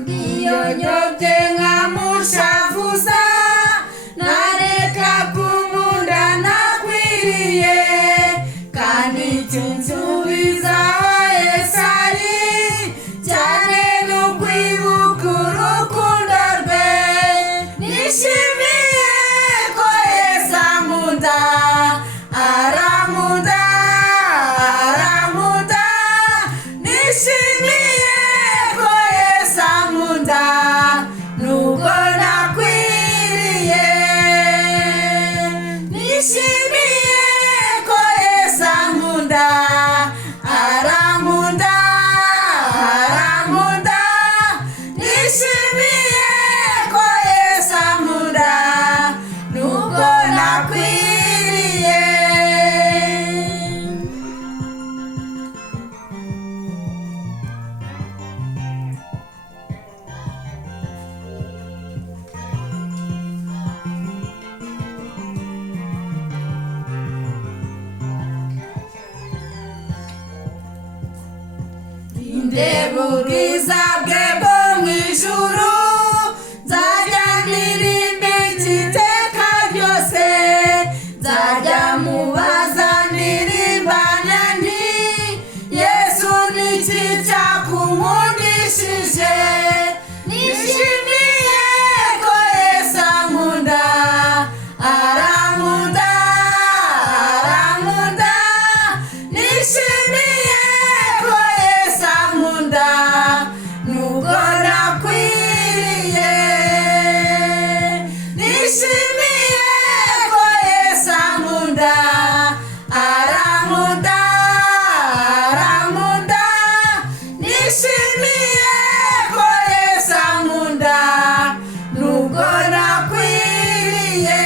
ndiyonyobye nkamushavuza nareka kumunda nakwiriye kandi icyo nsubizaho Yesu ari cyane n'ukwibuka urukundo rwe nishimiye ko Yesu ankunda arankunda arankunda nishimiye ko Yesu ankunda nubwo nakwiriye nishimiye ko Yesu ankunda arankunda arankunda nishimiye ko Yesu ankunda nubwo nakwiriye. Ndeba ubwiza bwe bwo mu ijuru nzajya ndirimba iteka ryose nzajya mubaza ndirimbana nti Yesu ni iki cyakunkundishije nishimiye ko Yesu ankunda arankunda arankunda nishimiye ko Yesu ankunda nubwo nakwiriye nishimiye ko Yesu ankunda arankunda arankunda nishimiye ko Yesu ankunda nubwo nakwiriye.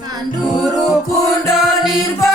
Kandi urukundo nirwo